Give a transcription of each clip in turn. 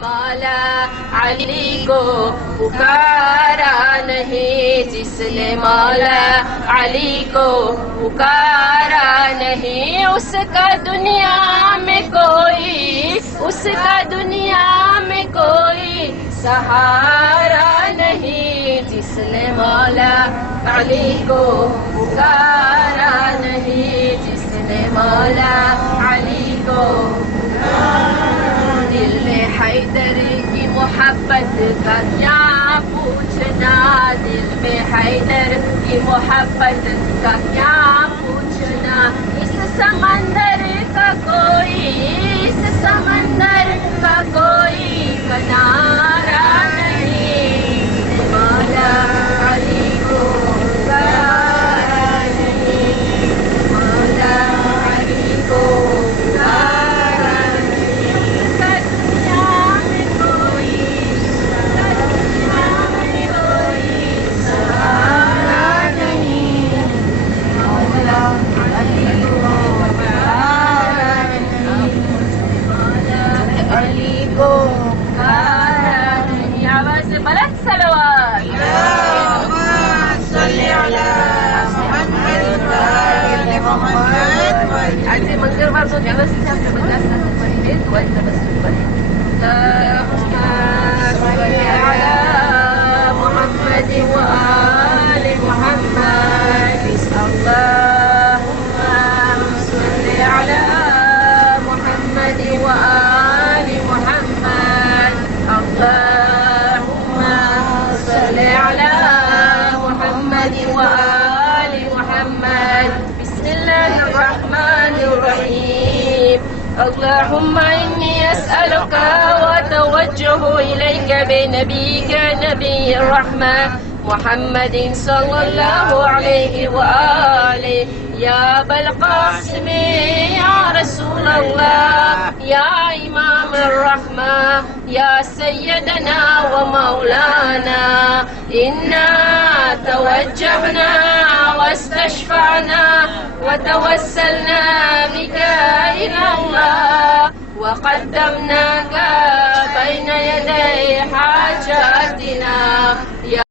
मौला अली को पुकारा नहीं, जिसने मौला अली को पुकारा नहीं, उसका दुनिया में कोई, उसका दुनिया में कोई सहारा नहीं, जिसने मौला अली को पुकारा नहीं, जिसने मौला अली को दिल में हैदर की मोहब्बत का क्या पूछना, दिल में हैदर की मोहब्बत का क्या पूछना, इस समंदर का कोई, इस समंदर का कोई किनारा नहीं, मौला अली को पुकारा नहीं, मौला अली को पुकारा नहीं, उसका दुनिया में कोई, उसका दुनिया में कोई सहारा नहीं, मौला अली को पुकारा नहीं, मौला अली को पुकारा नहीं। आवाज से बुलंद सलवात, आज मंगलवार तो दिवस है आपल्या बदलासाठी पहिले दुआचा बसून محمد وآل محمد اللهم صل على محمد وآل محمد اللهم صل على محمد وآل محمد بسم الله الرحمن الرحيم اللهم إني أسألك وأتوجه إليك بنبيك نبي الرحمة محمد صلى الله عليه وآله يا أبا القاسم يا رسول الله يا إمام الرحمة يا سيدنا ومولانا إنا توجهنا واستشفعنا وتوسلنا بك إلى الله وقدمناك بين يدي حاجاتنا يا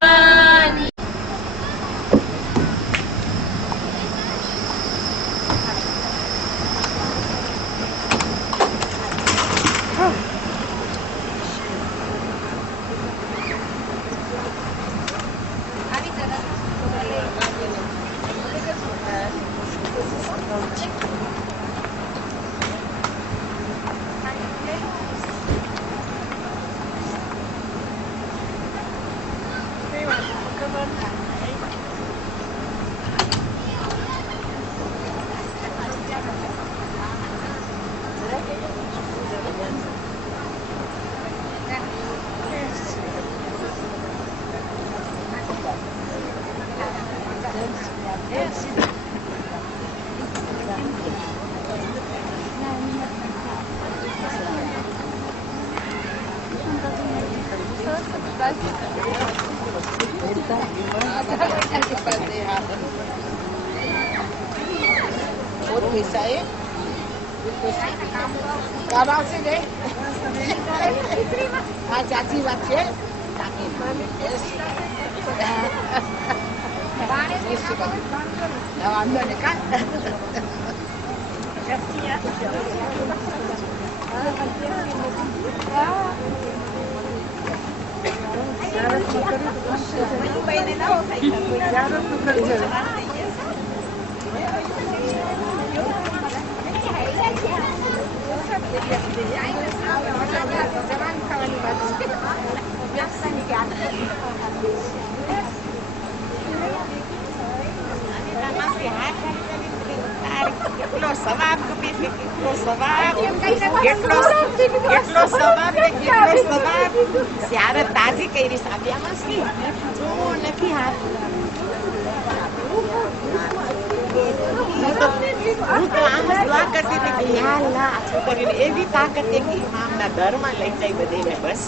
चाची बात है वांधो ने का કેટલો સવાબ કેટલો સવાબ કેટલો સવાબ ત્યારે તાજી કરી સાબ્યામાં જો નથી હાથ હું તો આમ જ દુઆ કરતી હતી કે યા અલ્લાહ આ છોકરીને એવી તાકાત છે કે ઇમામના ઘરમાં લઈ જાય બધીને બસ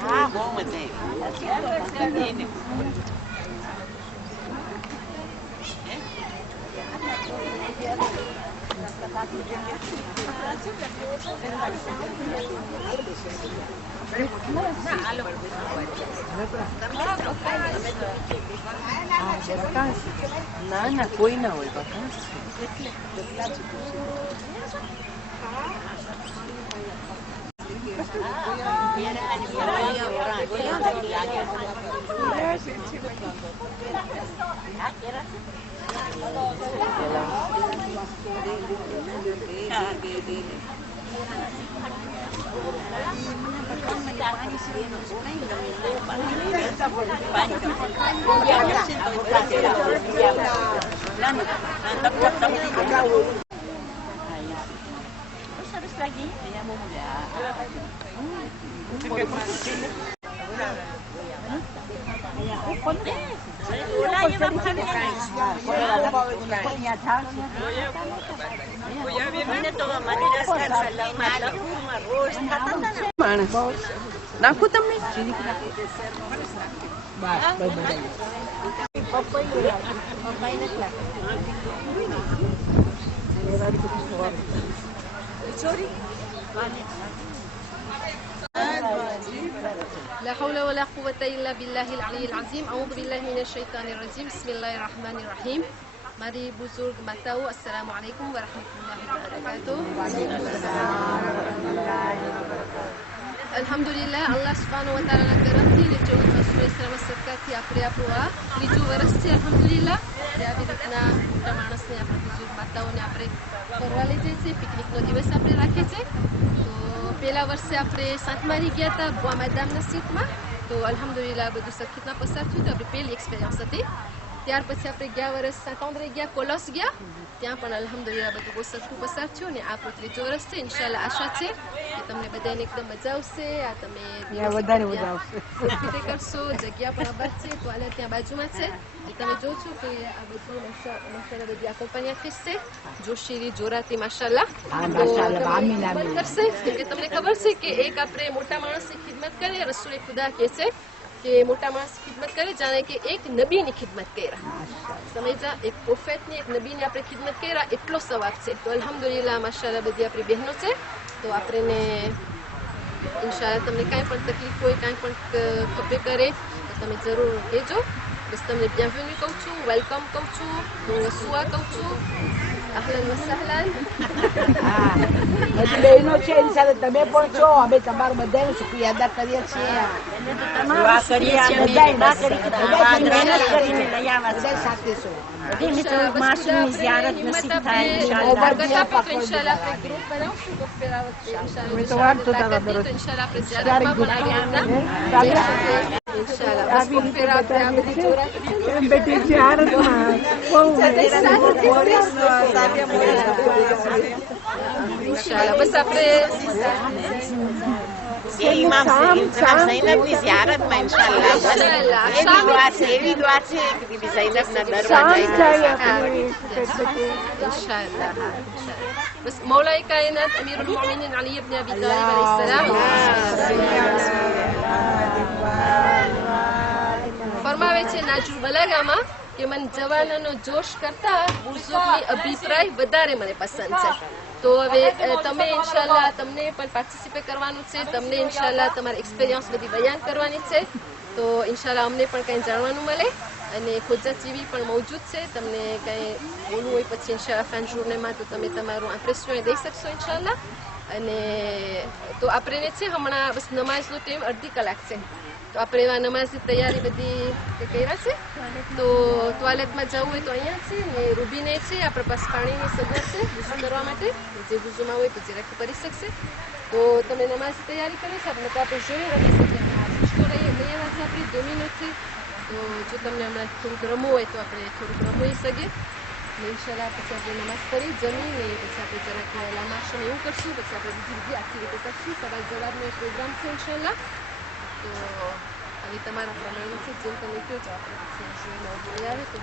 Ah, bom, Matei. ના ના કોઈ ના હોય બકાસ નાખું તમને لا حول ولا قوة إلا بالله العلي العظيم أعوذ بالله من الشيطان الرجيم بسم الله الرحمن الرحيم Mari buzurg matau Assalamualaikum warahmatullahi wabarakatuh. Alhamdulillah Allah subhanahu wa ta'ala nak garanti le jauh Rasulullah selamat serkati apre apua 7 વર્ષ છે alhamdulillah જે આવી રીતના મોટા માણસને આપણે બુઝુર્ગ માતાઓને આપણે ફરવા લઈ જઈએ છીએ પિકનિકનો દિવસ આપણે રાખીએ છીએ તો પહેલા વર્ષે આપણે સાંતમારી ગયા હતા બોઆ મેદાનના સીટમાં તો alhamdulillah બધું સરખીતના પસાર થયું તો આપણી પહેલી એક્સપિરિયન્સ હતી ત્યાર પછી આપણે ગયા વર્ષ સાંતોંદરે ગયા કોલસ ગયા ત્યાં પણ અલ્હમ્દુલિલ્લાહ બધું બહુ સરખું પસાર થયું ને આ ત્રીજો વર્ષ છે ઇન્શાલ્લાહ આશા છે કે તમને બધાને એકદમ મજા આવશે આ તમે વધારે મજા આવશે રીતે કરશો જગ્યા પણ આબાદ છે તો આલે ત્યાં બાજુમાં છે તમે જો છો કે આ બધું માશાલ્લાહ બધી એકોમ્પાનિયાત્રીસ છે જોશીરી જોરાતી માશાલ્લાહ કરશે કે તમને ખબર છે કે એક આપણે મોટા માણસની ખિદમત કરે રસૂલે ખુદા કહે છે કે મોટા માણસ ખિદમત કરે જાણે કે એક નબીની ખિદમત કર્યા સમજ્યા એક પ્રોફેટની એક નબીની આપણે ખિદમત કર્યા એટલો સવાબ છે તો અલ્હમ્દુલિલ્લાહ માશાલ્લાહ બધી આપણી બહેનો છે તો આપણે ઇન્શાલ્લાહ તમને કાંઈ પણ તકલીફ હોય કાંઈ પણ ખપે કરે તો તમે જરૂર કહેજો બસ તમને bienvenue કહું છું વેલકમ કહું છું સુવા કહું છું અહલન વસહલન બધી બહેનો છે ઇન્શાલ્લાહ તમે પણ છો અમે તમારા બધાનો શુક્રિયા અદા કરીએ છીએ દુઆ કરીએ છીએ બધા કરી કે બધા મહેનત કરીને લઈ આવ્યા બધા સાથે છો માસૂમની ઝિયારત નસીબ થાય ઇન્શાલ્લાહ ઇન્શાલ્લાહ આપણે ગ્રુપ બનાવશું તો ફિર આ વખતે ઇન્શાલ્લાહ ઇન્શાલ્લાહ આપણે ઝિયારતમાં પણ ઇન્શાલ્લાહ બસ ફિર આપણે આ બધી જોરા બેટી ઝિયારતમાં બહુ ઇન્શાલ્લાહ બસ આપણે ઇમામ ઝૈનબની ઝિયારતમાં ઇન્શાલ્લાહ એવી દુઆ છે કે બીબી ઝૈનબના દરવાજે ઇન્શાલ્લાહ બસ મૌલાએ કાયનાત અમીરુલ મોમિનીન અલી ઇબ્ન અબી તાલિબ અલૈહિસ્સલામ ફરમાવે છે નાજુલ બલાગામાં કે મન જવાનાનો જોશ કરતા બુઝુર્ગની અભિપ્રાય વધારે મને પસંદ છે તો હવે તમે ઇન્શાલ્લાહ તમને પણ પાર્ટિસિપેટ કરવાનું છે તમને ઇન્શાલ્લાહ તમારી એક્સપિરિયન્સ બધી બયાન કરવાની છે તો ઇન્શાલ્લાહ અમને પણ કંઈ જાણવાનું મળે અને ખોજા ટીવી પણ મોજૂદ છે તમને કંઈ બોલવું હોય પછી ઇન્શાલ્લાહ ફેન જોર્નેમાં તો તમે તમારું ઇમ્પ્રેશન દઈ શકશો ઇન્શાલ્લાહ અને તો આપણે છે હમણાં બસ નમાઝનો ટાઈમ અડધી કલાક છે તો આપણે એવા નમાઝની તૈયારી બધી કર્યા છે તો ટોયલેટમાં જવું હોય તો અહીંયા છે ને રૂબીને છે આપણે પાસે પાણીની સગવડ છે વૂઝુ કરવા માટે જે વૂઝુમાં હોય તો જરાક કરી શકશે તો તમે નમાઝની તૈયારી કરો છો આપણે તો આપણે જોઈ રમી શકીએ લઈ આપણી ડોમિનોથી તો જો તમને હમણાં થોડુંક રમવું હોય તો આપણે થોડુંક રમી શકીએ ઇન્શાલ્લાહ પછી આપણે નમાઝ કરી જમીને પછી આપણે જરાક લામાશમ એવું કરશું પછી આપણે બીજી બધી એક્ટિવિટી કરશું સવાલ જવાબનો પ્રોગ્રામ છે ઇન્શાલ્લાહ તો હવે તમારા પ્રમાણે છે જેમ તમે કહો છો આપણે જોઈ આવે તો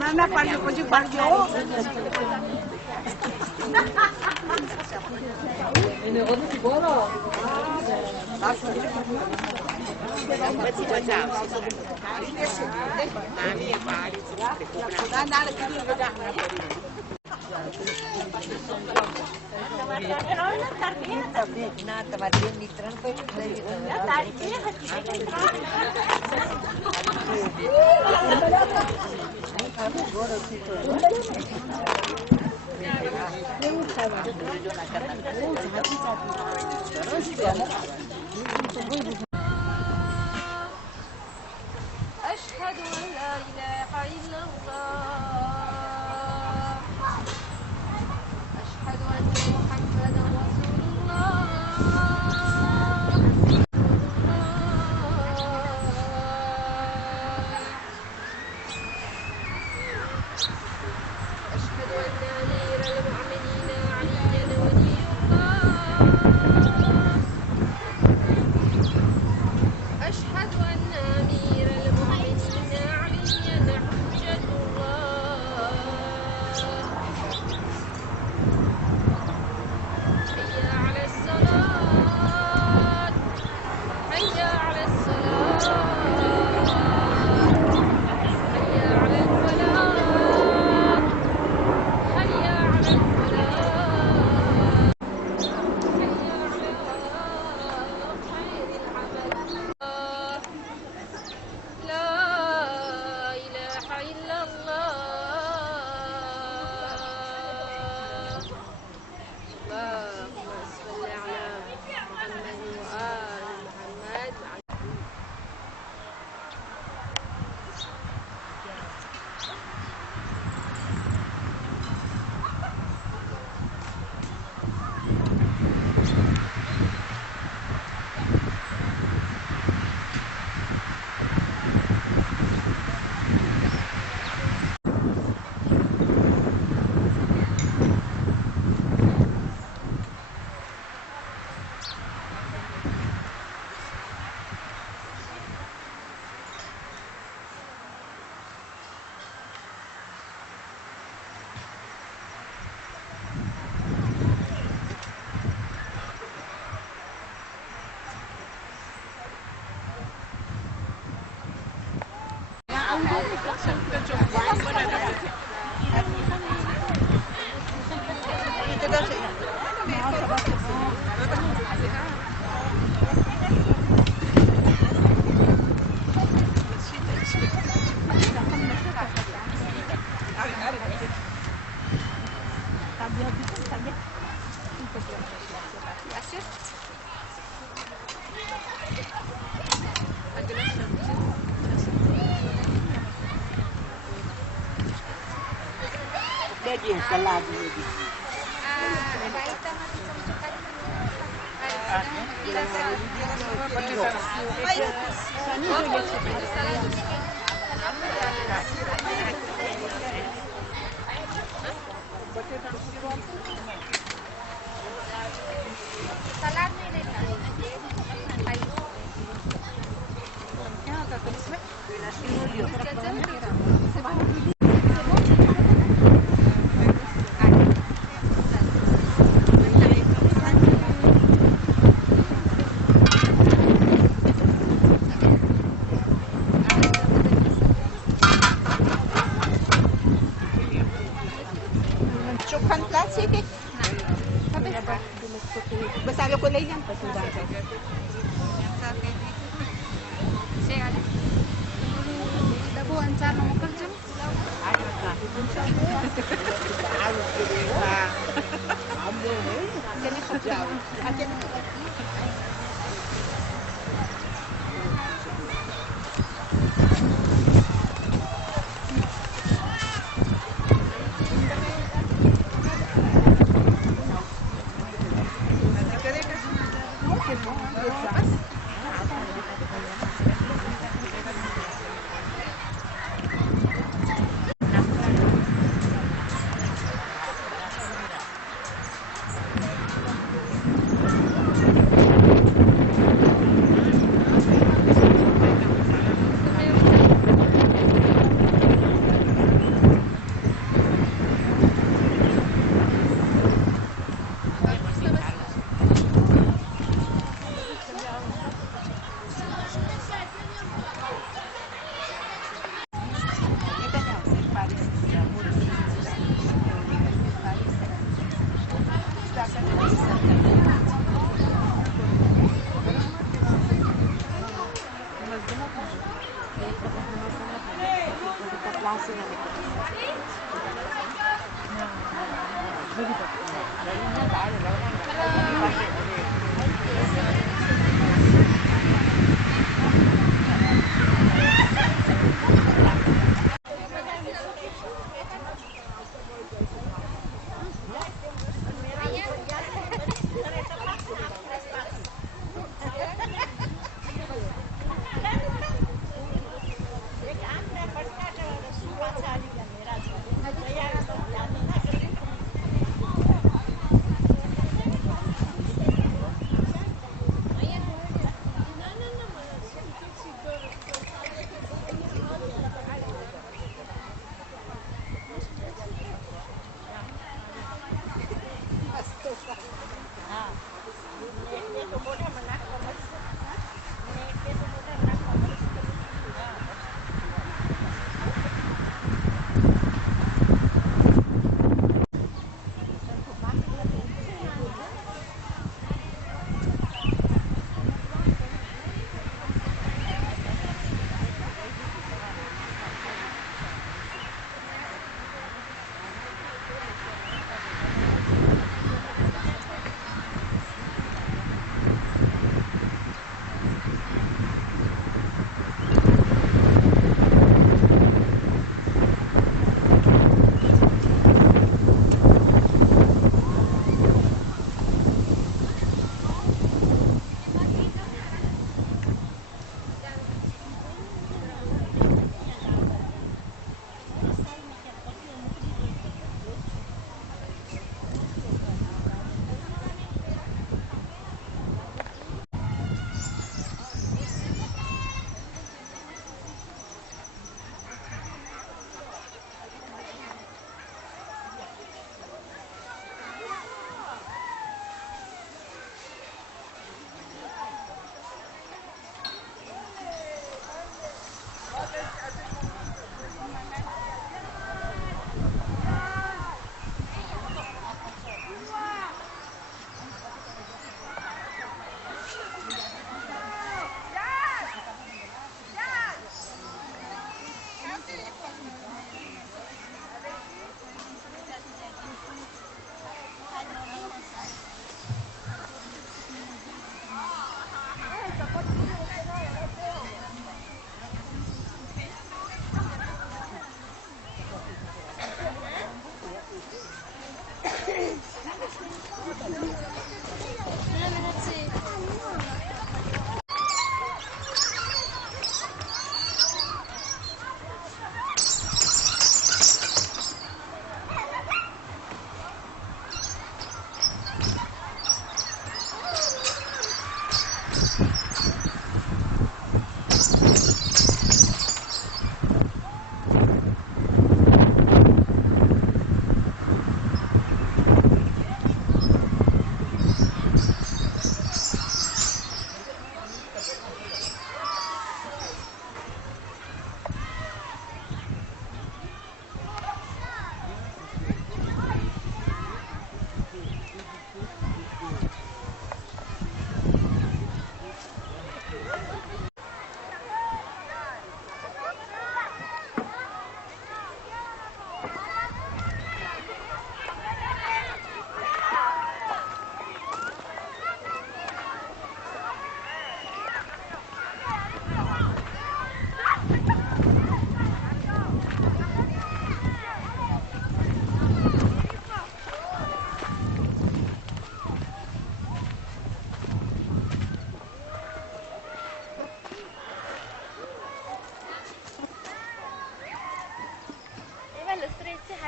Mana pagi-pagi pagi ini orang bola. પછી મજા أشهد أن لا إله إلا الله أشهد أن محمدا رسول الله أشهد أن أمير المؤمنين علي ولي الله أشهد أن أمير المؤمنين علي حجة الله حي على الصلاة حي على الصلاة حي على الفلاح حي على الفلاح Ada મજા આવે.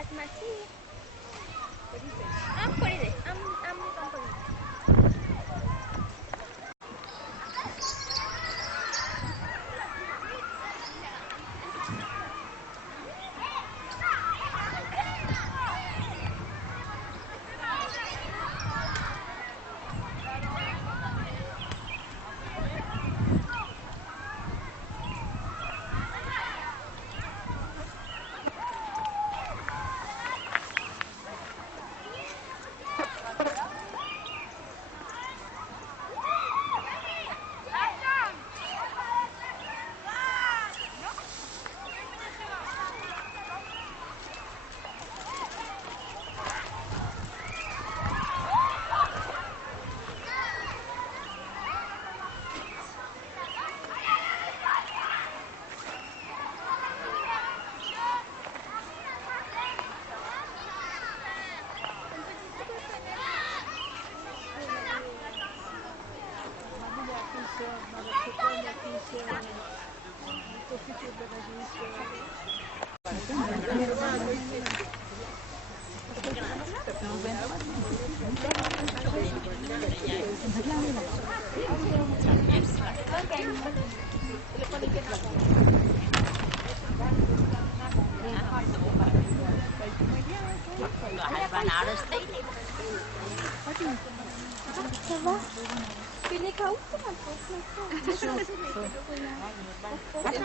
હાથમાંથી આમ પડી જાય આમ પડી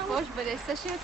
Pois, parece cheio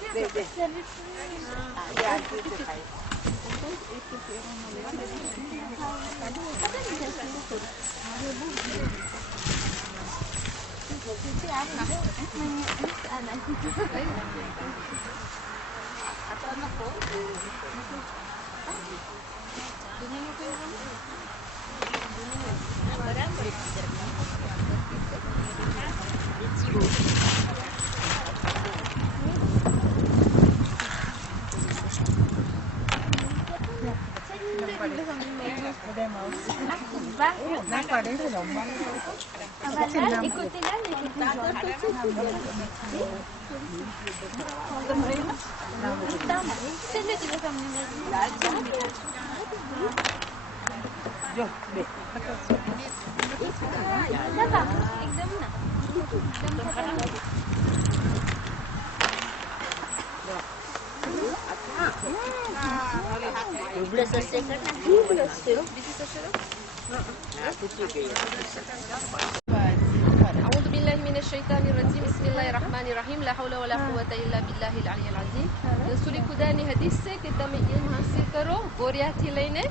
أعوذ بالله من الشيطان الرجيم بسم الله الرحمن الرحيم لا حول ولا قوة إلا بالله العلي العظيم રસૂલ ખુદાની હદીસ છે કે તમે ઇલ્મ હાસિલ કરો ગોરિયાથી લઈને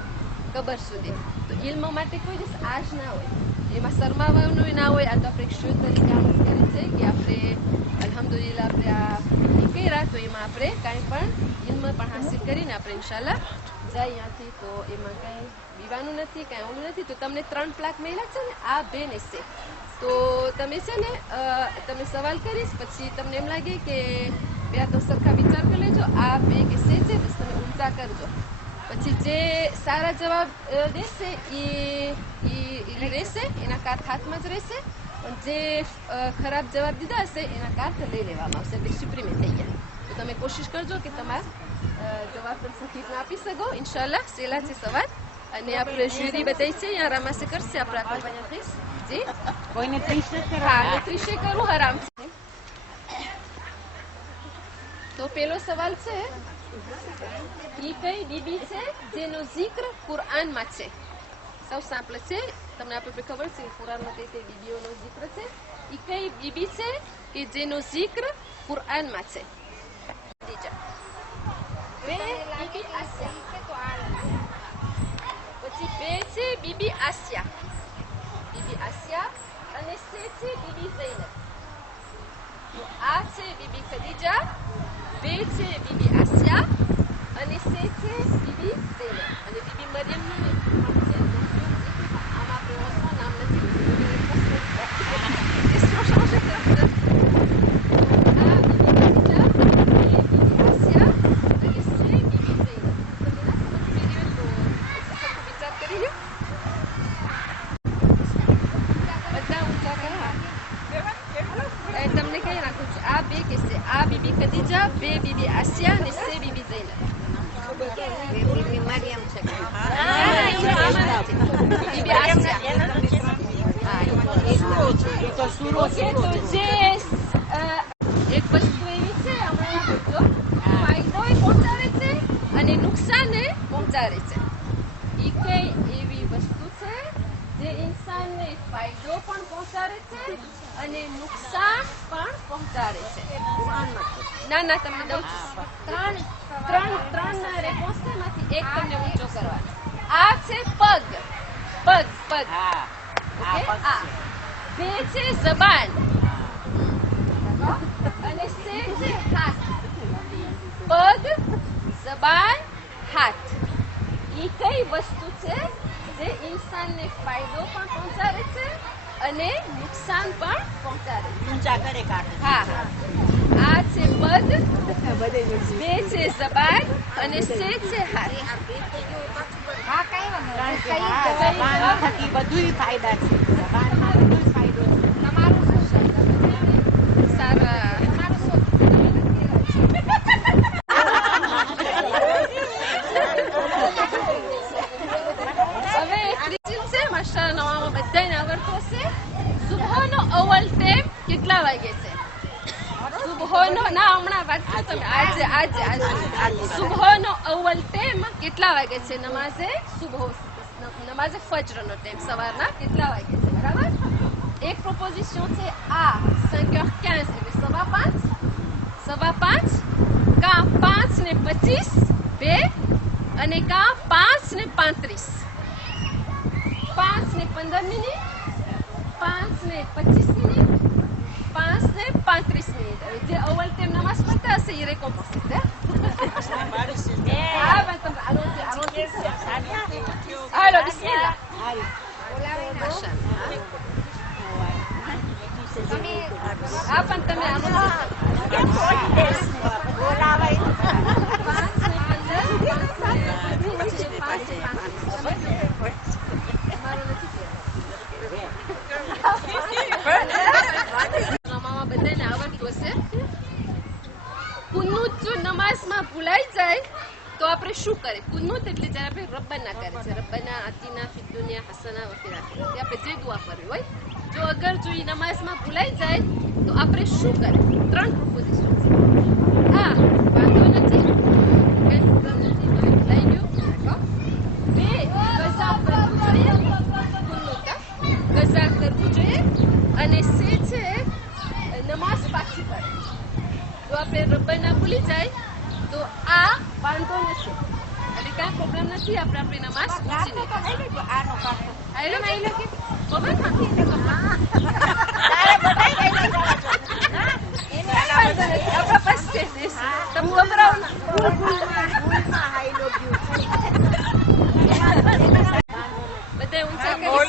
કબર સુધી તો ઇલ્મ માટે કોઈ દિવસ આજ ના હોય એમાં શરમાવાનું ના હોય આ તો આપણે એક શોધ તરીકે આમ કરી છે કે આપણે અલ્હમ્દુલિલ્લાહ આપણે આ કર્યા તો એમાં આપણે કાંઈ પણ ઇલ્મ પણ હાસિલ કરીને આપણે ઇન્શાલ્લાહ જાય અહીંયાથી તો એમાં કાંઈ પીવાનું નથી કાંઈ ઓલું નથી તો તમને 3 પ્લાક મળ્યા છે ને આ બે ને છે તો તમે છે ને તમે સવાલ કરીશ પછી તમને એમ લાગે કે બે તો સરખા વિચાર કરી લેજો આ બે કે છે બસ તમે ઉલટા કરજો પછી જે સારા જવાબ દેશે એ રહેશે એના કાર્ડ હાથમાં જ રહેશે અને જે ખરાબ જવાબ દીધા હશે એના કાર્ડ લઈ લેવામાં આવશે એટલે સુપ્રીમે થઈ ગયા તો તમે કોશિશ કરજો કે તમારા જવાબ પણ સખીતમાં આપી શકો ઇન્શાલ્લાહ સહેલા છે સવાલ અને આપણે જ્યુરી બતાવી છે અહીંયા આરામથી કરશે આપણા કોમ્પાનિયાથી જી કોઈને 30 હા 30 કરું આરામથી તો પેલો સવાલ છે એ કઈ બીબી છે જેનો zikr કુરઆનમાં છે સૌ સાંપલે છે તમને આપણે ખબર છે કુરઆનમાં કઈ કઈ બીબીઓનો zikr છે એ કઈ બીબી છે કે જેનો zikr કુરઆનમાં છે બીજા બે બીબી આસિયા પછી બે છે બીબી આસિયા અને છે બીબી ઝૈનબ તો આ છે બીબી ખદીજા બે છે બીબી આસિયા અને છે બીબી ઝૈનબ અને બીબી મરિયમનું આમાં આપણે ઓછું નામ નથી તમને કઈ નાખું છું આ બે કેસે આ બીબી ખદીજા બે બીબી આસિયા અને છે બીબી ઝૈનબ તો સુરો ઓકે, તો જે એક વસ્તુ એવી છે હમણાં બોલજો, ફાયદો પહોંચાડે છે અને નુકસાન પહોંચાડે છે. એ કઈ એવી વસ્તુ છે જે ઇન્સાનને ફાયદો પણ પહોંચાડે છે અને નુકસાન પણ પહોંચાડે છે? ના તમને દઉં છું. ત્રણ રેસ્પોન્સ છે, એમાંથી એક તમને ઊંચો કરવાનો. આ છે પગ. ઓકે, આ બે છે જબાન અને સે છે હાથ. પગ, જબાન, હાથ. એ કઈ વસ્તુ છે જે ઇન્સાનને ફાયદો પણ પહોંચાડે છે અને નુકસાન પણ પહોંચાડે છે? ઊંચા કરે કાઢે. હા, આ છે પગ, બે છે જબાન અને સે છે હાથ. જબાન થકી બધુંય ફાયદા છે. જબાનમાં બધું ફાયદો છે. સારા. હવે ત્રીજી છે, માસ્ટર નવામાં બધાને આવડતો હશે. સુબહનો અવ્વલ ટાઈમ કેટલા વાગે છે? સુબહનો ના, હમણાં વાંચો તમે. આજે સુબહનો અવ્વલ ટાઈમ કેટલા વાગે છે? નમાઝે સુબહ, નમાઝે ફજરનો ટાઈમ સવારના કેટલા વાગે છે? બરાબર. એક પ્રોપોઝિશન છે આ 5h15 એટલે 5:15, કા 5:25 બે અને કા 5:35, 5:15 મિનિટ, 5:25 મિનિટ, 5:35 મિનિટ. હવે જે અવ્વલ ટાઈમ નમાઝ પડતા હશે એ રેકોમ્પોઝ છે. હાલો, બિસ્મિલ્લાહ. હા, પણ તમે બધાને આવડતું હશે. કુનુત જો નમાઝમાં ભૂલાઈ જાય તો આપણે શું કરે? કુનુત એટલે જ્યારે આપણે રબ્બાના કરે છે, રબ્બાના આતિના ફિદ દુનિયા હસના વ ફિલ આખિરત, આપણે જે દુઆ કરવી હોય, જો અગર જો એ નમાઝમાં ભૂલાઈ જાય તો આપણે શું કરે? 3 પ્રોપોઝિશન છે. હા, વાંધો નથી, કઈ પ્રોબ્લેમ નથી, મને ભૂલાઈ ગયું. 2, ગઝા કરવું જોઈએ, ગઝા કરવું જોઈએ. અને સે છે નમાઝ પાછી પડે. જો આપણે રબ્બાના ભૂલી જાય તો આ વાંધો નથી, એટલે કાંઈ પ્રોબ્લેમ નથી, આપણે આપણી નમાઝ પૂછી નહીં. આપણા પાસે છે, તમે ગભરાવ ના. બધા ઊંચા કરી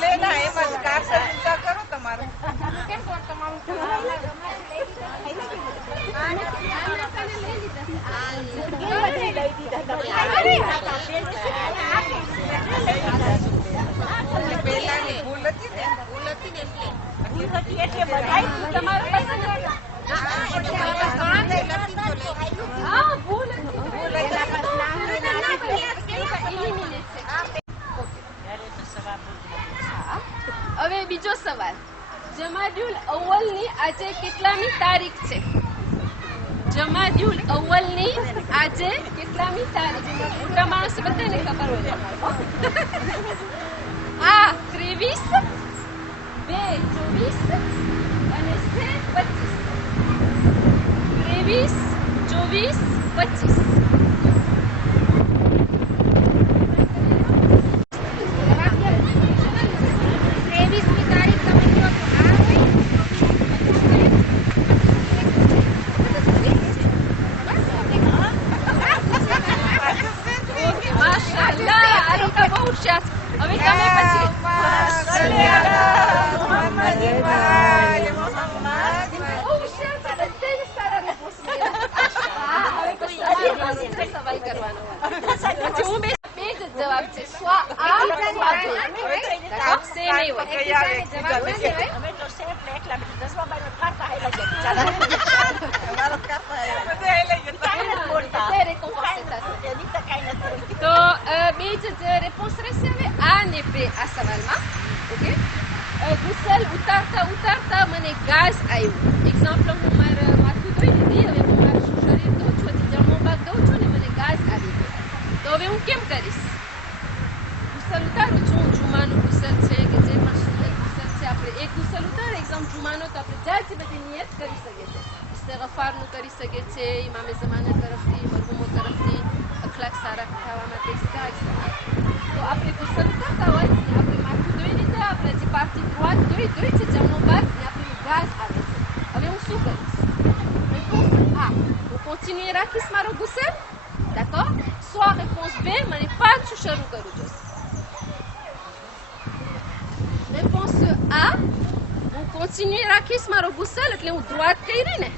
હવે બીજો સવાલ, જમાદુલ અવ્વલની આજે કેટલામી તારીખ છે? જમાદુલ અવ્વલની આજે કેટલામી તારીખ? મોટા માણસો બધાને ખબર હોય. આ 23, 2 24 અને 25. 23, 24, 25. હવે તમે પછી સવાલ કરવાનો. હું બે જ જવાબ છે, સ્વા આ સેમ હોય. તો બે જ રેસ્પોન્સ રહેશે હવે આ ને બે આ સવાલમાં. ઓકે, ગુસલ ઉતારતા ઉતારતા મને ગાસ આવ્યું. એક્ઝામ્પલ હું મારા માથું ધોઈ લીધી, હવે હું મારું શરીર ધોઉં છું, જમણો ભાગ ધોઉં છું ને મને ગાસ આવી ગયો. તો હવે હું કેમ કરીશ? ગુસલ ઉતારું છું, જુમાનું ગુસલ છે કે જે પણ સુન્નત ગુસલ છે, આપણે એક ગુસલ ઉતારે એક્ઝામ જુમાનો તો આપણે જાજી બધી નિયત કરી શકીએ છીએ. ઇસ્તિગફારનું કરી શકીએ છીએ, ઇમામે ઝમાના તરફથી, મરહુમો તરફથી અખલાક સારા થવા માટે તો આપણે ગુસલ ઉતારતા હોય આપણે માથું ધોઈ લીધા, આપણે જે પાછી ધોઈ છે જમણો ભાગ ને આપણે ગાસ આવે છે. હવે હું શું કરીશ? હું continue રાખીશ મારો ગુસલ. d'accord? Soit réponse B, મને પાછું શરૂ કરવું જોઈશે. réponse A, હું continue રાખીશ મારો ગુસલ, એટલે હું droite કરી ને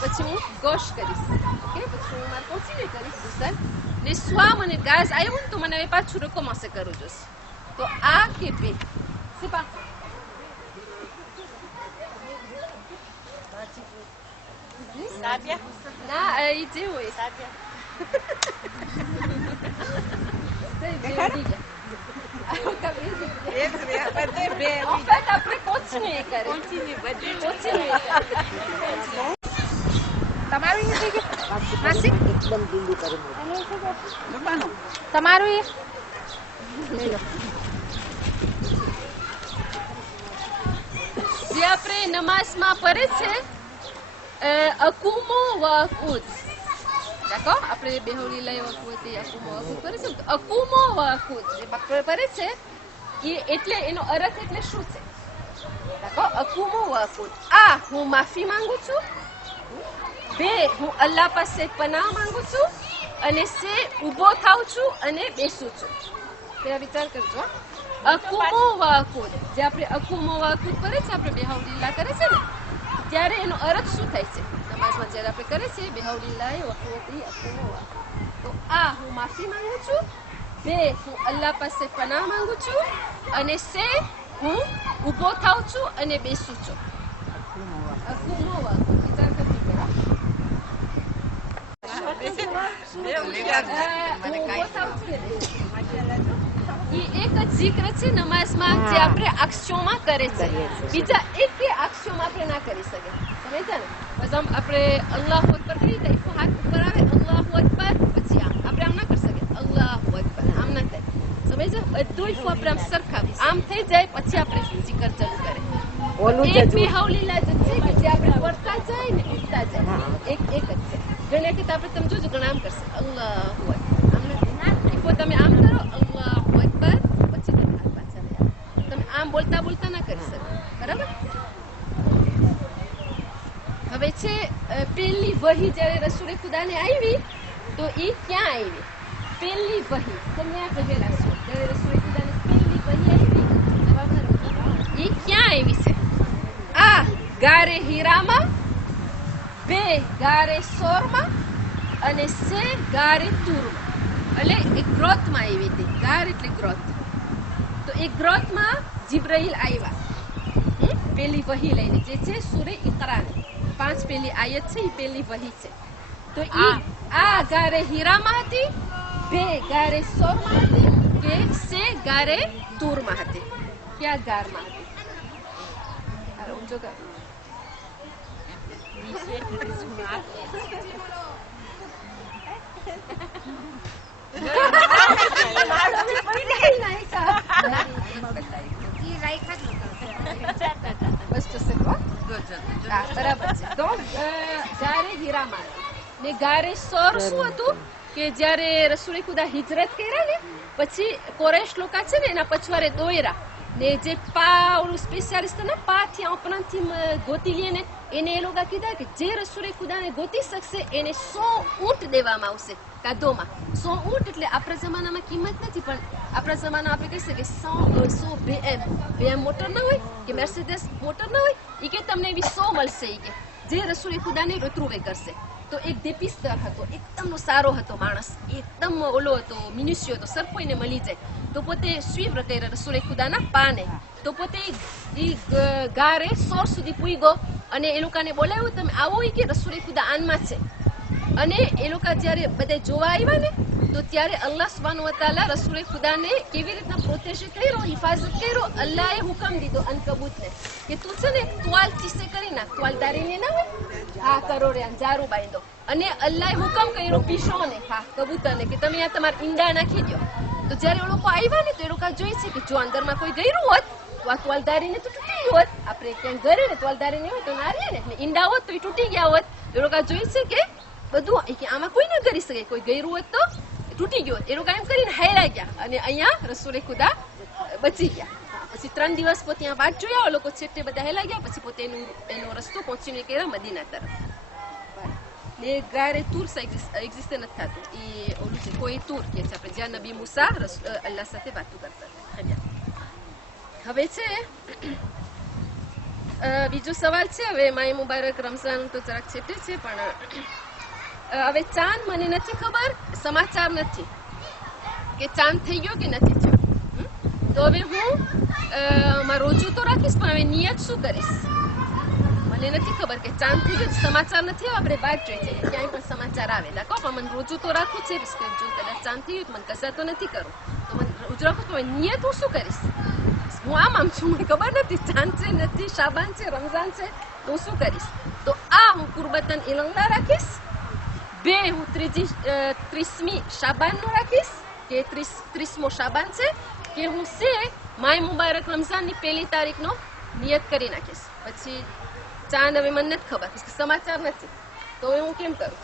પછી હું gauche કરીશ. ઓકે, પછી હું મારું continue કરીશ ગુસલ. ને soit મને ગાસ આવ્યું ને તો મને હવે પાછું recommencer કરવું જોઈશે. તો A કે B? C'est parti. સાબિયા ના, એ જે હોય સાબિયા En fait, après, continuer કરે. તમારું એ થઈ ગયું નાસિક એકદમ ઢીલું કરી તમારું એ જે આપણે નમાઝમાં પડે છે અકુમો વકુદ. d'accord? આપણે બેહુલી લઈ વકુદ એ અકુમો વકુદ પડે છે. તો અકુમો વકુદ જે પડે છે એ એટલે એનો અર્થ એટલે શું છે? d'accord? અકુમો વકુદ. આ હું માફી માંગુ છું, બે હું અલ્લાહ પાસે પનાહ માંગુ છું, અને સે ઊભો થાઉં છું અને બેસું છું. તેના વિચાર કરજો. અકુમો વકુદ જે આપણે અકુમો વકુદ કરે છે, આપણે બેહુલીલા કરે છે ને ત્યારે એનો અર્થ શું થાય છે? નમાઝમાં જ્યારે આપણે કરે છે બેહુલીલા વકુદ અકુમો વકુદ, તો આ હું માફી માંગુ છું, બે હું અલ્લાહ પાસે પનાહ માંગુ છું, અને સે હું ઊભો થાઉં છું અને બેસું છું. અકુમો વકુદ વિચાર કરતી પહેલા એક જ zikr છે નમાઝમાં જે આપણે અક્ષરોમાં કરે છે. બીજા એક અક્ષરોમાં આપણે ના કરી શકીએ. સમજ્યા ને? બસ આપણે અલ્લાહુ અકબર કરી દઈએ, હાથ ઉપર આવે અલ્લાહુ અકબર, પછી આપણે આમ ના કરી શકીએ અલ્લાહુ અકબર, આમ ના થાય. સમજ્યા? બધું આપણે આમ સરખા આમ થઈ જાય પછી આપણે zikr ચાલુ કરે. એક બેહુલીલા જ છે કે જે આપણે પડતા જાય ને ઉઠતા જાય, એક જ છે. ઘણી વખત આપણે તમે જોજો ઘણા આમ કરશે અલ્લાહુ અકબર, આમ નથી. તમે આમ કરો અલ્લાહુ અકબર, પછી તમે હાથ પાછા લઈ આવો. તમે આમ બોલતા બોલતા ના કરી શકો. બરાબર? હવે છે પહેલી વહી જ્યારે રસૂલે ખુદાને આવી તો એ ક્યાં આવી? પહેલી વહી તમે આ કહેલા છો જ્યારે રસૂલે ખુદાને પહેલી વહી આવી એ ક્યાં આવી છે? આ ગારે હીરામાં, બે ગારે સોરમાં, અને સે ગારે તુરમાં. એટલે એક ગ્રોથમાં આવી હતી. ગાર એટલે ગ્રોથ. તો એ ગ્રોથમાં જિબ્રાઈલ આવ્યા પેલી વહી લઈને, જે છે સૂરે ઇકરાની 5 પેલી આયત છે, એ પેલી વહી છે. તો આ ગારે હીરામાં હતી, બે ગારે સોરમાં હતી, કે સે ગારે તુરમાં હતી. ક્યાં ગારમાં હતી? ઊંચો કર. બરાબર છે. તો જ્યારે હીરામાં ને ગારે સોર શું હતું કે જ્યારે રસૂલે ખુદા હિજરત કર્યા ને પછી કોરેશ લોકો છે ને એના પછવારે દોયરા ને જે પા ઓલું સ્પેશિયાલિસ્ટ ને પાથી આપણાથી ગોતી લે ને એને એ લોકો કીધા કે જે રસૂલે ખુદાને ગોતી શકશે એને 100 ઊંટ દેવામાં આવશે કાદોમાં. 100 ઊંટ એટલે આપણા જમાનામાં કિંમત નથી, પણ આપણા જમાના આપણે કહી શકીએ 100 BM મોટર ના હોય કે મેર્સિડીઝ મોટર ના હોય, એ કે તમને એવી 100 મળશે. એ કે જે રસૂલે ખુદાને retrouver કરશે. તો એક દેપિસ્તર હતો, એકદમ સારો હતો માણસ, એકદમ ઓલો હતો, મિનિસ્યો હતો, સર કોઈને મળી જાય તો પોતે સ્વીવ કર્યા રસૂલે ખુદાના પાને. તો પોતે ગારે સોર સુધી પૂગ્યો અને એ લોકોને બોલાવ્યું તમે આવો કે રસૂલે ખુદા આનમાં છે. અને એ લોકો જયારે બધા જોવા આવ્યા ને તો ત્યારે અલ્લાહ સુબ્હાનહુ વ તઆલા રસૂલે ખુદાને કેવી રીતના પ્રોટેક્શન કર્યો, હિફાજત કર્યો. અલ્લાહે હુકમ દીધો અનકબૂતને કે તું છે ને ત્વાલ ચીસે કરી નાખ. ત્વાલ દારીને ના હોય, હા કરોડે જારું બાંધો. અને અલ્લાહે હુકમ કર્યો પીશોને, હા કબૂતરને, કે તમે આ તમારા ઈંડા નાખી દો. તો જ્યારે એ લોકો આવ્યા ને તો એ લોકો જોઈ છે કે જો અંદરમાં કોઈ ગયું હોત તો આ ત્વાલદારીને તો તૂટી ગયું હોત. આપણે ક્યાંક ઘરે ને ત્વાલદારી હોય તો નારીએ ને ઈંડા હોત તો એ તૂટી ગયા હોત. એ લોકો જોઈ છે કે બધું કે આમાં કોઈ ન કરી શકે, કોઈ ગયું હોત તો તૂટી ગયો. એ લોકો એમ કરીને હાયરા ગયા અને અહીંયા રસૂલે ખુદા બચી ગયા. પછી 3 દિવસ પોતે ત્યાં વાટ જોયા, લોકો છેટે બધા હેલા ગયા. પછી પોતે એનો રસ્તો પહોંચીને કર્યા મદીના તરફ. એ ગારે તૂર એક્ઝિસ્ટ નથી થતું. એ ઓલું છે કોઈ તૂર કે છે આપણે જ્યાં નબી મૂસા અલ્લાહ સાથે વાતો કરતા હતા. હવે છે બીજો સવાલ છે. હવે માય મુબારક રમઝાન તો જરાક છેટે છે, પણ હવે ચાંદ મને નથી ખબર, સમાચાર નથી કે ચાંદ થઈ ગયો કે નથી થયો. તો હવે હું રોજુ તો રાખીશ, પણ હવે નિયત શું કરીશ મને નથી ખબર કે ચાંદ થઈ ગયો. સમાચાર નથી, આપણે વાત જોઈ છે ક્યાંય પણ સમાચાર આવે રાખો, પણ મને રોજુ તો રાખવું છે. જો કદાચ ચાંદ થઈ ગયું તો મને કસા તો નથી કરવું, તો મને રોજુ રાખું. તો નિયત હું શું કરીશ? હું આમ છું, મને ખબર નથી ચાંદ છે નથી, શાબાન છે, રમઝાન છે, તો હું શું કરીશ? તો હું કુરબતન ઇલંગા રાખીશ. 2 હું 30મી શાબાનનું રાખીશ કે 30મો શાબાન છે, કે હું માય મુબારક રમઝાનની 1લી તારીખનો નિયત કરી નાખીશ. પછી ચાંદ હવે મને નથી ખબર, સમાચાર નથી, તો હવે હું કેમ કરું?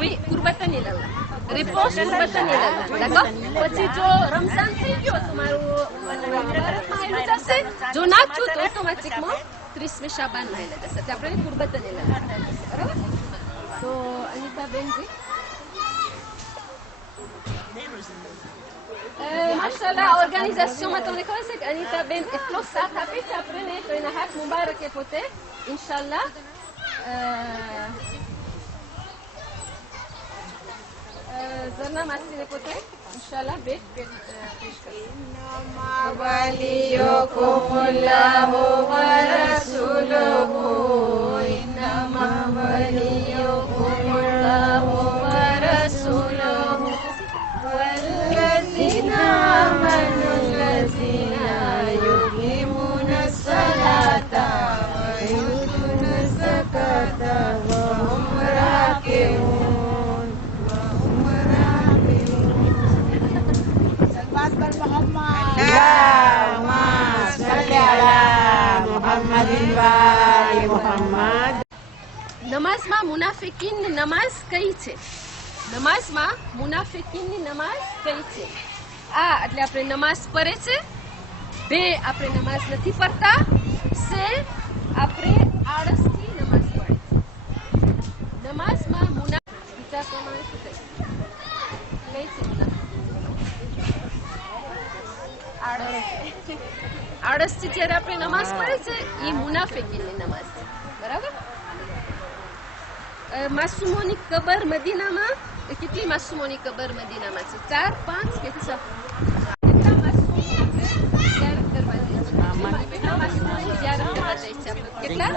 oui, કુરબતન ઇલલ્લાહ. રિપોર્ટ કુરબતન ઇલલ્લાહ. d'accord? પછી જો રમઝાન થઈ ગયો તો મારું જશે. જો ના થયું તો ઓટોમેટિકમાં 30મી શાબાન માં જશે. એટલે આપણે કુરબતન ઇલલ્લાહ. બરાબર? તો અનિતા બેનજી માશાલ્લાહ ઓર્ગેનાઇઝેશનમાં તમને ખબર છે કે અનિતા બેન એટલો સાથ આપે છે આપણને, તો એના હાથ મુબારક એ પોતે ઇન્શાલ્લાહ ઝરના માસીને પોતે ઇન્શાલ્લાહ ભેટ પેશ કરશે. વલિયુકુમુલ્લાહુ વ રસૂલુહુ ઇન્નમા વલિયુકુમુલ્લાહુ વ રસૂલુહુ વલ્લઝીના આમનુલ્લઝીના યુકીમુનસ સલાતા વ યુતુનસ ઝકાતા વ હુમ રાකිઉન. નમાઝમાં મુનાફિકીનની નમાઝ કઈ છે? નમાઝમાં મુનાફિકીનની નમાઝ કઈ છે? એટલે આપણે નમાઝ પઢે છે. 2 આપણે નમાઝ નથી પડતા. છે આપણે આળસથી નમાઝ પઢે છે. નમાઝમાં મુનાફિક પ્રમાણે શું કહે છે? આળસથી જ્યારે આપણે નમાઝ પઢે છે એ મુનાફિકીની નમાઝ છે. બરાબર? માસૂમોની કબર મદીનામાં કેટલી માસૂમોની કબર મદીનામાં છે? 4, 5 કે 6? કેટલા માસૂમોની ઝિયારત કરવા જાય છે? કેટલા માસૂમોની ઝિયારત કરવા જાય છે? કેટલા?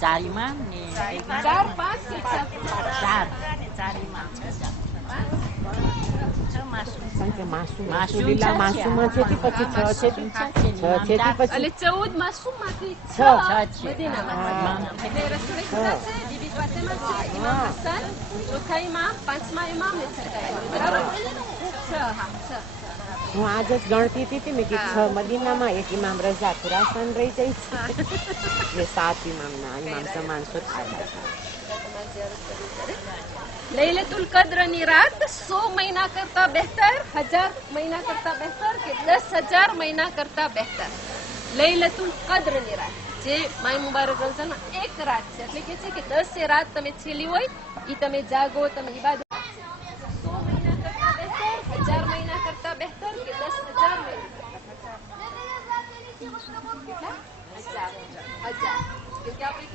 4 ઇમામ ને 4, 5 કે 4 ઇમામ છે. માસૂમા છે કે પછી 6 છે કે 6 છે કે પછી એટલે 14 માસૂમમાંથી 6 મદીનામાં. એટલે રસૂલે ખુદા છે, બીબી ફાતિમા છે, ઇમામ હસન, ચોથા ઇમામ, 5મા ઇમામ ને 6ઠા ઇમામ. બરાબર? 6. હું આજ જ ગણતી હતી ને કે 6 મદીનામાં, 1 ઇમામ રઝા ખુરાસાન રહી જાય છે, જે 7 ઇમામના ઇમામ સમાન સુથાયેલા છે. લૈલતુલ કદ્રની રાત 100 મહિના કરતા બહેતર, 1000 મહિના કરતા બહેતર કે 10,000 મહિના કરતા બહેતર? લૈલતુલ કદ્રની રાત જે માય મુબારક રમઝાનમાં 1 રાત છે. એટલે કે છે કે 10 રાત તમે છેલ્લી હોય એ તમે જાગો, તમે ઇબાદત. 100 મહિના કરતા બહેતર, 1000 મહિના કરતા બહેતર કે 10,000 મહિના? કેટલા? 1000. क्योंकि आप ये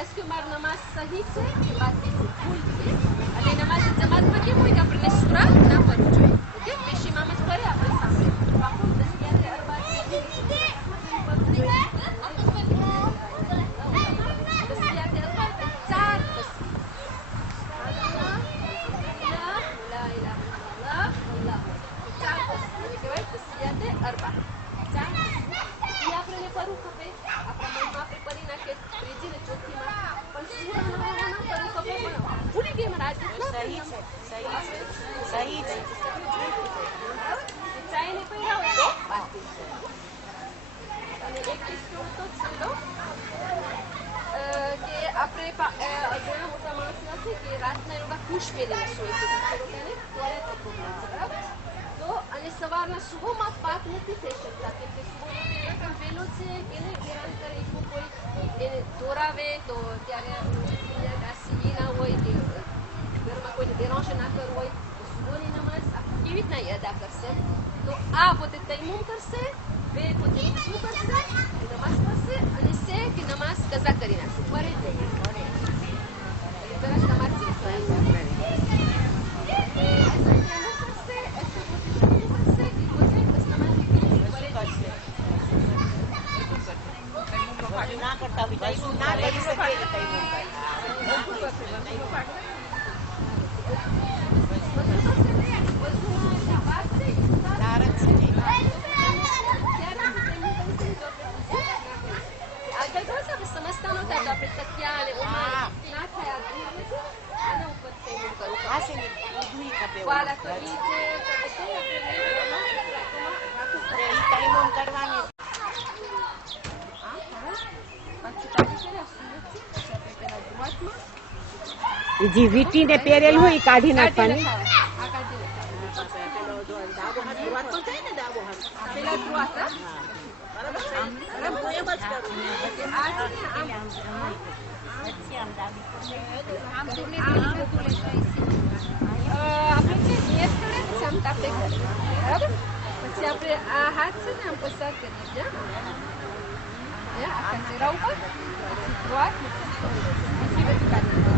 est-ce que મારી નમાઝ સહી છે કે બાકી છે ભૂલ છે અને નમાઝ જમાતમાં કેમ હોય કે આપણે સુરા ના કરવું જોઈએ ઓકે પેશી ઇમામ જ કરે આપણે સામે બાપુ દસ્તિયાતે અરબા દસ્તિયાતે અરબા 4 બસ લા ઇલાહા ઇલ્લલ્લાહ 4 બસ એને કહેવાય દસ્તિયાતે અરબા 4 ઈ આપણે કરવું ખપે આપણા મનમાં આપણે કરી નાખીએ ત્રીજી ને ચોથી માં પણ સુરા ના કરવું ખપે પણ ભૂલી ગઈ મને આજે સહી છે સહી છે ચાઈને પહેર્યા હોય તો બાકી અને એક કિસ્સો તો છેલ્લો કે આપણે ઘણા મોટા માણસ નથી કે રાતના એવા ખુશ પહેરીને સોય છે લોકોને ટોયલેટ પ્રોબ્લેમ છે બરાબર તો અને સવારના સુબહમાં પાક નથી થઈ શકતા કેમ કે સુબહનો વહેલો છે કે નહીં હેરાન કરે એટલું કોઈ એને દોરાવે તો ત્યારે દાસી ના હોય કે ઘરમાં કોઈને દેરાંશ ના કરવું હોય તો સુબહની નમાઝ કેવી રીતના અદા કરશે તો આ પોતે તૈમૂમ કરશે બે પોતે શું કરશે નમાઝ કરશે અને સે કે નમાઝ કઝા કરી નાખશે ફરે જઈએ ફરે જરાક તમારી ના કરતા હોય ના કરી શકે સમજતા નહોતા તો આપણે તકિયા અને ના થયા આના ઉપર તૈમૂમ કરવું વાલા તો ઈ છે તૈમૂમ કરવાની જે વીટીને પહેરેલ હોય કાઢી નાખવાની પછી આપણે આ હાથ છે ને આમ પસાર કરીએ ત્યાં આખા ચહેરા ઉપર બીજી બધું કાઢી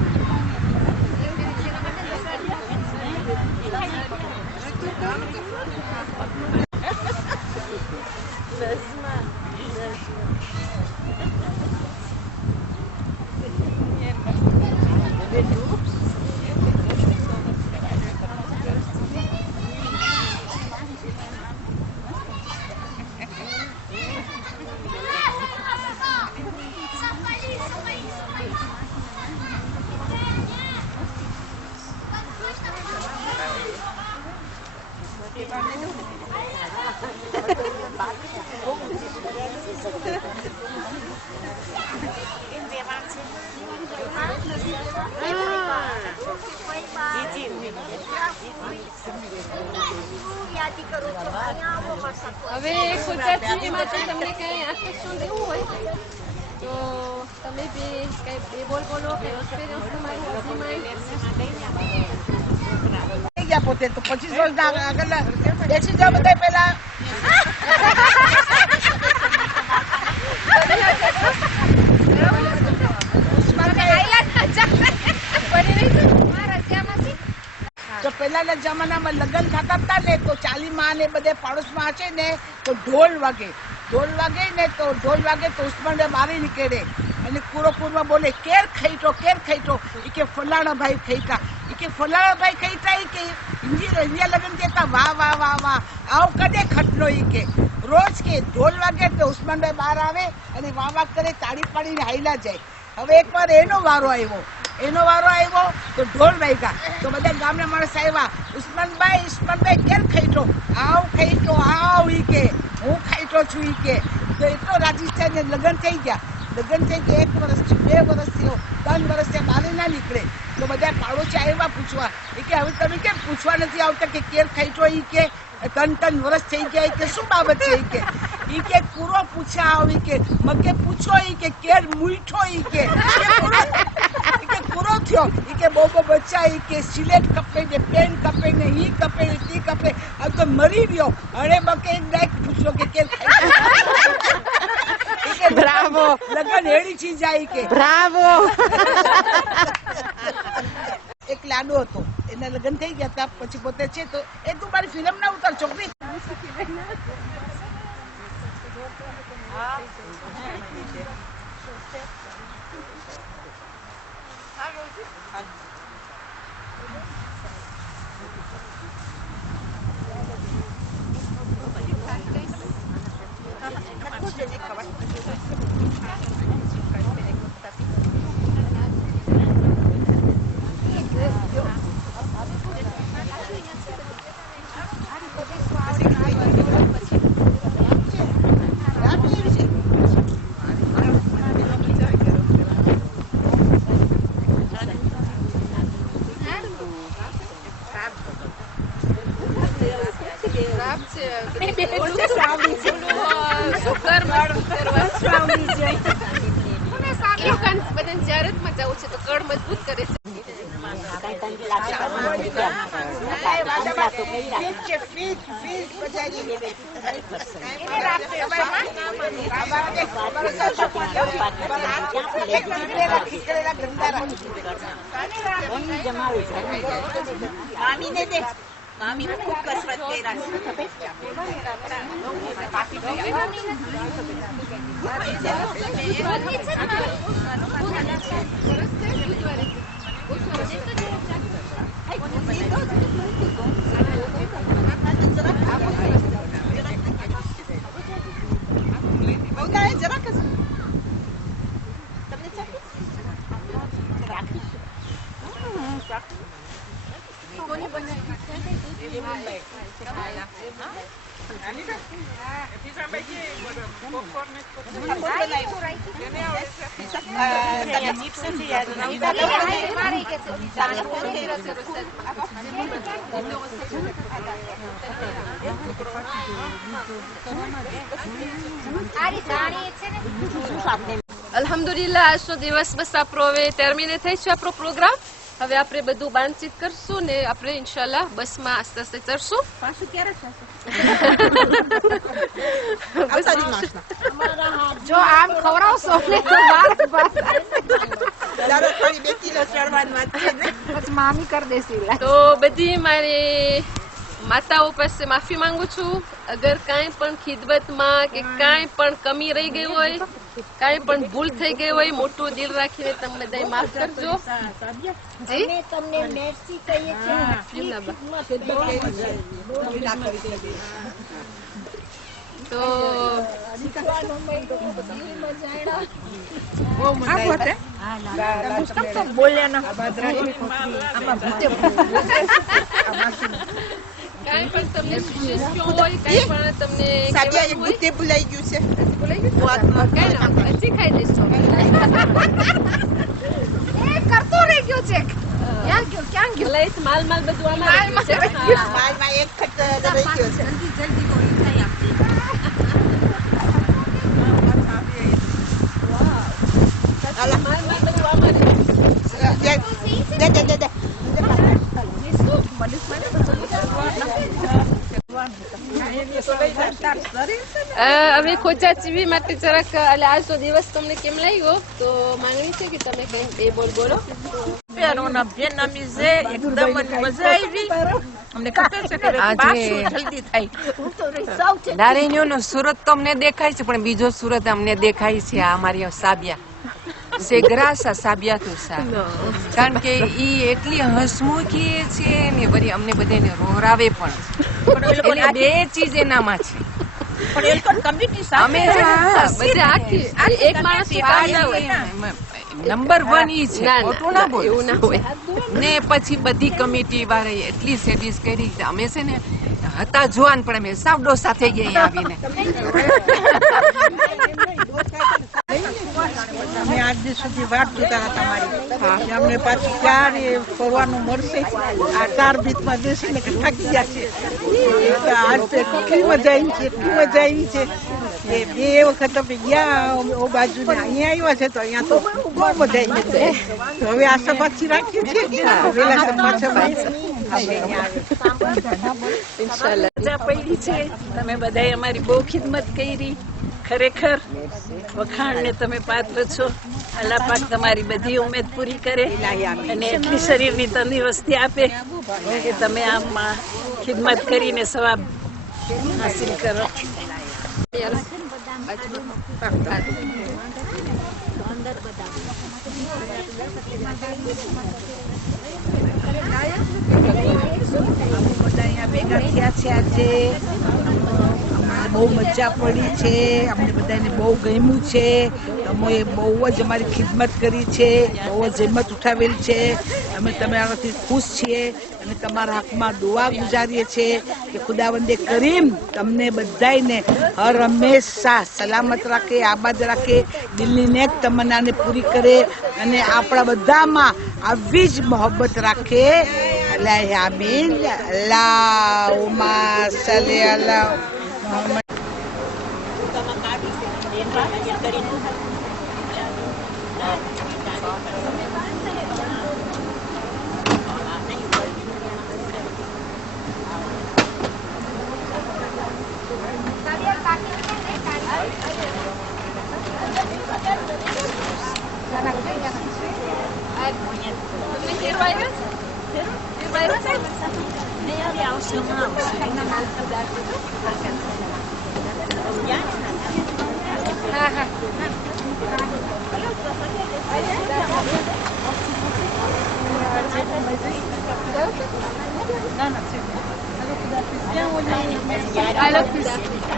હવે ગુજરાતીમાં તો તમને કઈ આકર્ષણ લેવું હોય તો તમે બી કઈ બે બોલ બોલો કે એક્સપિરિયન્સ તમારું થઈ ગયા પોતે તો 25 વર્ષના આગળ બેસી જાઓ બધા પહેલા તો પહેલાના જમાનામાં લગ્ન થતા હતા ને તો ચાલીમાં ને બધે પાડોશમાં હશે ને તો ઢોલ વાગે ને તો ઉસ્માનભાઈ બહાર નીકળે અને કુરોકુરમાં બોલે કેર ખઈટો એ કે ફલાણા ભાઈ ખઈટા એ કે હિન્દી લગ્ન કહેતા વાહ વાહ વાહ વાહ આવું કદે ખટલો એ કે રોજ કે ઢોલ વાગે તો ઉસ્માનભાઈ બહાર આવે અને વાહ વાહ કરે તાળી પાડીને હાઈલા જાય હવે એકવાર એનો વારો આવ્યો તો ઢોલ વાગ્યા તો બધા ગામના માણસ આવ્યા ઉસ્માનભાઈ કેમ ખઈટો આવ ઈ કે હું ખઈટો છું ઈ કે તો એટલો રાજી થઈને લગ્ન થઈ ગયા 1 વર્ષથી 2 વર્ષથી 3 વર્ષથી બહાર ના નીકળે તો બધા પાડોશી આવ્યા પૂછવા એ કે હવે તમે કેમ પૂછવા નથી આવતા કે કેર ખઈટો ઈ કે 3 વર્ષ થઈ ગયા કે શું બાબત છે કે ઈ કે પૂરો પૂછા આવી કે મકે પૂછો ઈ કે કેર મૂઠો ઈ કે પૂરો થયો ઈ કે બહુ બચ્ચા ઈ કે સિલેટ કપે ને પેન કપે ને ઈ કપે ને તી કપે આ તો મરી ગયો અરે મકે ડાયરેક્ટ પૂછ્યો કે કેર બ્રાવો લગન એડી ચીજ આવી કે બ્રાવો એક લાડો હતો એના લગ્ન થઈ ગયા હતા પછી પોતે છે તો એ તું મારી ફિલ્મ ના ઉતાર છોકરી જાહેરાતમાં જવું છે તો કળ મજબૂત કરે છે. મામી ખૂબ કસરત અલ્હમ્દુલિલ્લાહ આજનો દિવસ બસ આપણો હવે ટર્મિનેટ થઈ છે આપણો પ્રોગ્રામ. હવે આપણે બધું બાતચીત કરશું ને આપણે ઇન્શાલ્લાહ બસમાં આસ્તે આસ્તે ચડશું. પાછું ક્યારે જો આમ ખવડાવશો ને તો વાત પછી મામી કરી દેશે. તો બધી મારી માતાઓ પાસે માફી માંગુ છું. અગર કાંઈ પણ ખિદમતમાં કે કાંઈ પણ કમી રહી ગઈ હોય, કાંઈ પણ ભૂલ થઈ ગઈ હોય, મોટું દિલ રાખીને તમે બધા માફ કરજો. જી તમને મેર્સી કહીએ તો કાંઈ પણ તમને suggestion હોય, કાંઈ પણ તમને કહેવાનું હોય, ભૂલાઈ ગયું છે કાંઈ ના, હજી ખાઈ લેશો. કરતો રહી ગયો છે. ક્યાં ગયો ક્યાં ગયો? લઈ માલ બધું આમાં રહી ગયું છે. હા. માલમાં એક ખટ રહી ગયો છે માલમાં બધું આમાં રહી ગયું. હવે ખોજા ચીવી માટે જરાક એટલે આજનો દિવસ તમને કેમ લાગ્યો તો માંગણી છે કે તમે કઈ બે બોલ બોલો. On a bien amusé, એકદમ મજા આવી. અમને ખબર છે કે પાછું જલ્દી થાય. નારેણીઓનો સુરત તો અમને દેખાય છે પણ બીજો સુરત અમને દેખાય છે આ અમારી સાબિયા c'est grâce à Sabia Toussa. કારણ કે ઈ એટલી હસમુખી છે ને વળી અમને બધાને રોરાવે પણ એટલે બે ચીજ એનામાં છે. પણ એ લોકો કમિટી સાથે બધે આખી એક માણસ નંબર 1 ઈ છે. ના, ખોટું ના બોલ. એવું ના હોય. ને પછી બધી કમિટી વાળા એટલી સેટિસ કરી કે અમે છે ને હતા જોવાન પણ અમે સાવ ડોસા થઈ ગયા આવીને. અમે આજ દિવસ સુધી વાટ જોતા હતા તમારી કે અમને પાછું ક્યારે ફરવાનું મળશે. આ 4 બીતમાં બેસીને થાકી ગયા છે. આજ તો એટલી મજા આવી છે, એટલી મજા આવી છે કે 2 વખત અમે ગયા ઓ બાજુ ને અહીંયા આવ્યા છે તો અહીંયા તો બહુ મજા આવી છે. તો હવે આશા પાછી રાખીએ છીએ વેલા પાછા મજા પડી છે. તમે બધાએ અમારી બહુ ખિદમત કરી. ખરેખર વખાણ ને તમે પાત્ર છો. અલ્લાહ પાક તમારી બધી ઉમેદ પૂરી કરે અને એટલી શરીરની તંદુરસ્તી આપે કે તમે આમાં ખિદમત કરીને સવાબ હાસિલ કરો. બધા અહીંયા ભેગા થયા છે આજે. બહુ મજા પડી છે. અમને બધાને બહુ ગમ્યું છે. તમે બહુ જ અમારી ખિદમત કરી છે, બહુ જ હિંમત ઉઠાવેલી છે. અમે તમારાથી ખુશ છીએ અને તમારા હકમાં દુઆ ગુજારીએ છીએ કે ખુદાવંદે કરીમ તમને બધાને હર હંમેશા સલામત રાખે, આબાદ રાખે, દિલની નેક તમન્નાને પૂરી કરે અને આપણા બધામાં આવી જ મોહબ્બત રાખે. અલ્લાહ આમીન. અલ્લાહુમ્મા સલ્લી અલા મુહમ્મદ.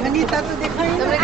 નગીતા તો દેખાય. તમે